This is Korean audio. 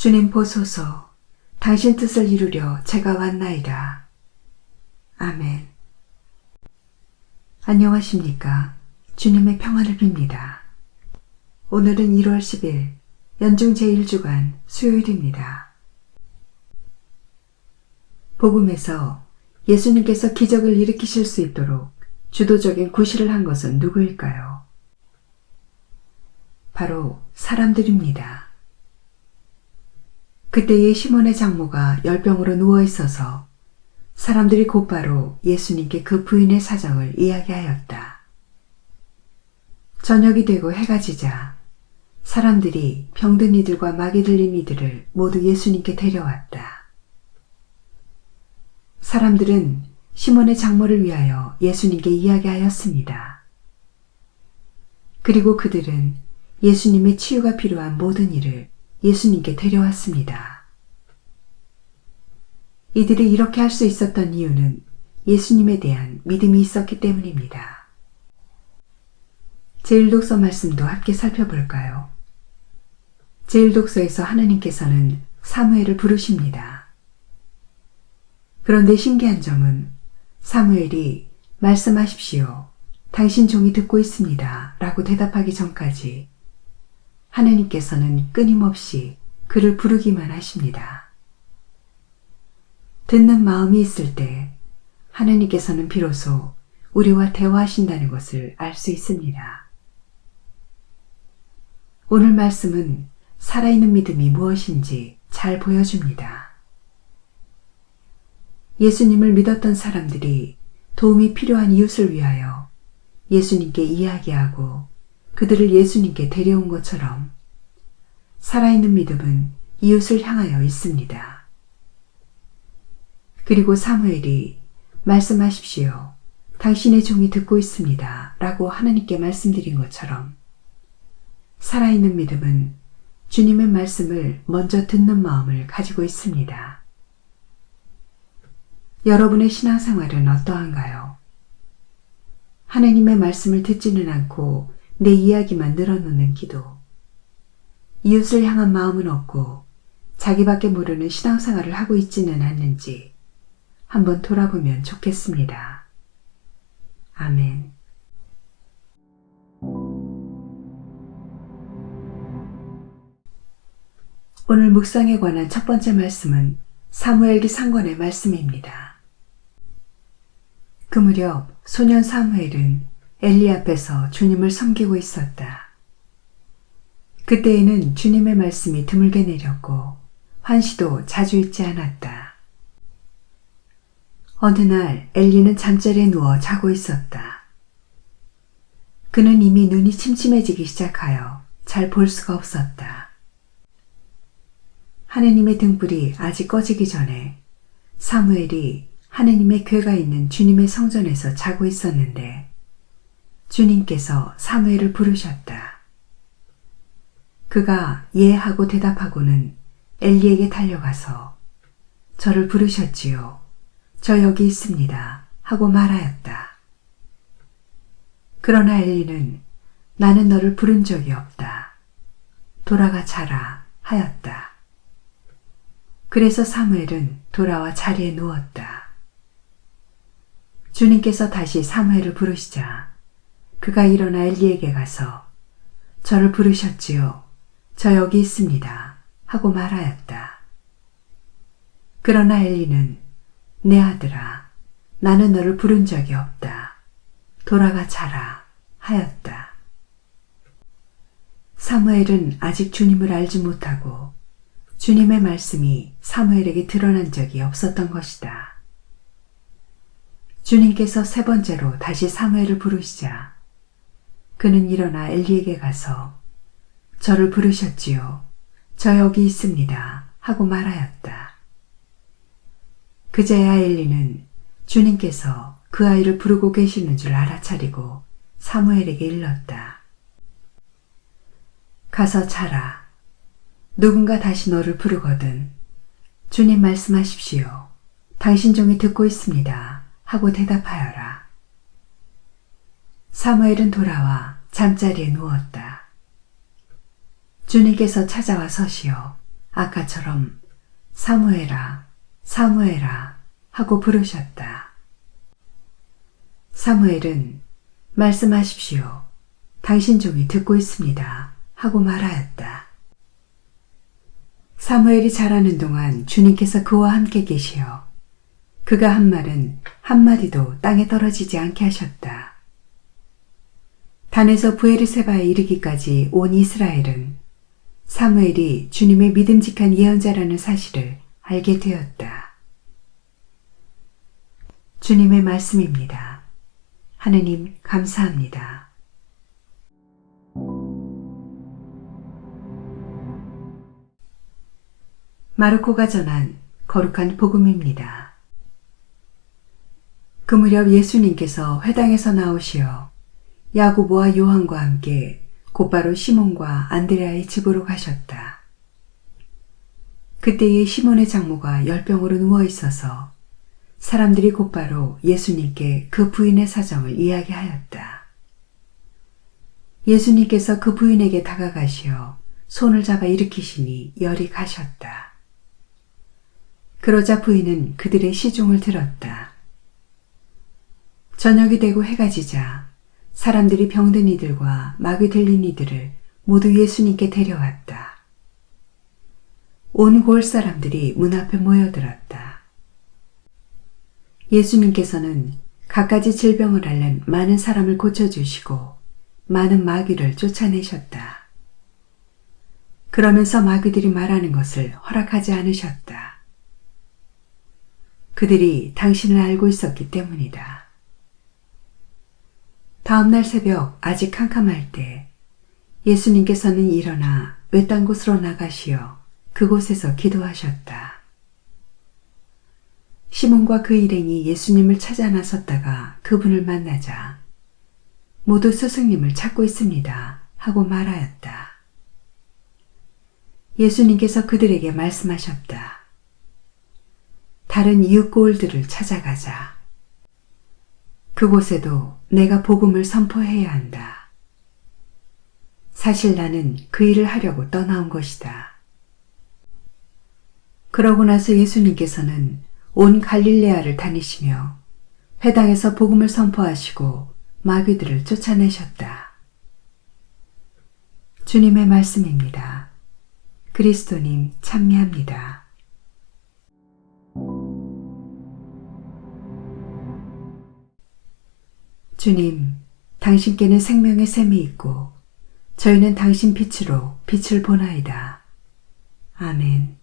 주님 보소서, 당신 뜻을 이루려 제가 왔나이다. 아멘. 안녕하십니까. 주님의 평안을 빕니다. 오늘은 1월 10일 연중 제1주간 수요일입니다. 복음에서 예수님께서 기적을 일으키실 수 있도록 주도적인 구실을 한 것은 누구일까요? 바로 사람들입니다. 그때의 시몬의 장모가 열병으로 누워 있어서 사람들이 곧바로 예수님께 그 부인의 사정을 이야기하였다. 저녁이 되고 해가 지자 사람들이 병든 이들과 마귀 들린 이들을 모두 예수님께 데려왔다. 사람들은 시몬의 장모를 위하여 예수님께 이야기하였습니다. 그리고 그들은 예수님의 치유가 필요한 모든 이를 예수님께 데려왔습니다. 이들이 이렇게 할 수 있었던 이유는 예수님에 대한 믿음이 있었기 때문입니다. 제1독서 말씀도 함께 살펴볼까요? 제1독서에서 하느님께서는 사무엘을 부르십니다. 그런데 신기한 점은 사무엘이 말씀하십시오. 당신 종이 듣고 있습니다. 라고 대답하기 전까지 하느님께서는 끊임없이 그를 부르기만 하십니다. 듣는 마음이 있을 때 하느님께서는 비로소 우리와 대화하신다는 것을 알 수 있습니다. 오늘 말씀은 살아있는 믿음이 무엇인지 잘 보여줍니다. 예수님을 믿었던 사람들이 도움이 필요한 이웃을 위하여 예수님께 이야기하고 그들을 예수님께 데려온 것처럼 살아있는 믿음은 이웃을 향하여 있습니다. 그리고 사무엘이 말씀하십시오. 당신의 종이 듣고 있습니다. 라고 하나님께 말씀드린 것처럼 살아있는 믿음은 주님의 말씀을 먼저 듣는 마음을 가지고 있습니다. 여러분의 신앙생활은 어떠한가요? 하나님의 말씀을 듣지는 않고 내 이야기만 늘어놓는 기도, 이웃을 향한 마음은 없고 자기밖에 모르는 신앙생활을 하고 있지는 않는지 한번 돌아보면 좋겠습니다. 아멘. 오늘 묵상에 관한 첫 번째 말씀은 사무엘기 상권의 말씀입니다. 그 무렵 소년 사무엘은 엘리 앞에서 주님을 섬기고 있었다. 그때에는 주님의 말씀이 드물게 내렸고 환시도 자주 있지 않았다. 어느 날 엘리는 잠자리에 누워 자고 있었다. 그는 이미 눈이 침침해지기 시작하여 잘 볼 수가 없었다. 하느님의 등불이 아직 꺼지기 전에 사무엘이 하느님의 궤가 있는 주님의 성전에서 자고 있었는데 주님께서 사무엘을 부르셨다. 그가 예 하고 대답하고는 엘리에게 달려가서 저를 부르셨지요. 저 여기 있습니다. 하고 말하였다. 그러나 엘리는 나는 너를 부른 적이 없다. 돌아가 자라 하였다. 그래서 사무엘은 돌아와 자리에 누웠다. 주님께서 다시 사무엘을 부르시자 그가 일어나 엘리에게 가서 저를 부르셨지요. 저 여기 있습니다. 하고 말하였다. 그러나 엘리는 내 아들아, 나는 너를 부른 적이 없다. 돌아가 자라 하였다. 사무엘은 아직 주님을 알지 못하고 주님의 말씀이 사무엘에게 드러난 적이 없었던 것이다. 주님께서 세 번째로 다시 사무엘을 부르시자 그는 일어나 엘리에게 가서 저를 부르셨지요. 저 여기 있습니다. 하고 말하였다. 그제야 엘리는 주님께서 그 아이를 부르고 계시는 줄 알아차리고 사무엘에게 일렀다. 가서 자라. 누군가 다시 너를 부르거든 주님 말씀하십시오. 당신 종이 듣고 있습니다. 하고 대답하여라. 사무엘은 돌아와 잠자리에 누웠다. 주님께서 찾아와 서시어 아까처럼 사무엘아, 사무엘아 하고 부르셨다. 사무엘은 말씀하십시오. 당신 종이 듣고 있습니다. 하고 말하였다. 사무엘이 자라는 동안 주님께서 그와 함께 계시어 그가 한 말은 한마디도 땅에 떨어지지 않게 하셨다. 단에서 브에르세바에 이르기까지 온 이스라엘은 사무엘이 주님의 믿음직한 예언자라는 사실을 알게 되었다. 주님의 말씀입니다. 하느님 감사합니다. 마르코가 전한 거룩한 복음입니다. 그 무렵 예수님께서 회당에서 나오시어 야고보와 요한과 함께 곧바로 시몬과 안드레아의 집으로 가셨다. 그때의 시몬의 장모가 열병으로 누워 있어서 사람들이 곧바로 예수님께 그 부인의 사정을 이야기하였다. 예수님께서 그 부인에게 다가가시어 손을 잡아 일으키시니 열이 가셨다. 그러자 부인은 그들의 시중을 들었다. 저녁이 되고 해가 지자 사람들이 병든 이들과 마귀 들린 이들을 모두 예수님께 데려왔다. 온 고을 사람들이 문 앞에 모여들었다. 예수님께서는 갖가지 질병을 앓는 많은 사람을 고쳐주시고 많은 마귀를 쫓아내셨다. 그러면서 마귀들이 말하는 것을 허락하지 않으셨다. 그들이 당신을 알고 있었기 때문이다. 다음날 새벽 아직 캄캄할 때 예수님께서는 일어나 외딴 곳으로 나가시어 그곳에서 기도하셨다. 시몬과 그 일행이 예수님을 찾아 나섰다가 그분을 만나자 모두 스승님을 찾고 있습니다 하고 말하였다. 예수님께서 그들에게 말씀하셨다. 다른 이웃 고을들을 찾아가자. 그곳에도 내가 복음을 선포해야 한다. 사실 나는 그 일을 하려고 떠나온 것이다. 그러고 나서 예수님께서는 온 갈릴레아를 다니시며 회당에서 복음을 선포하시고 마귀들을 쫓아내셨다. 주님의 말씀입니다. 그리스도님 찬미합니다. 주님, 당신께는 생명의 샘이 있고 저희는 당신 빛으로 빛을 보나이다. 아멘.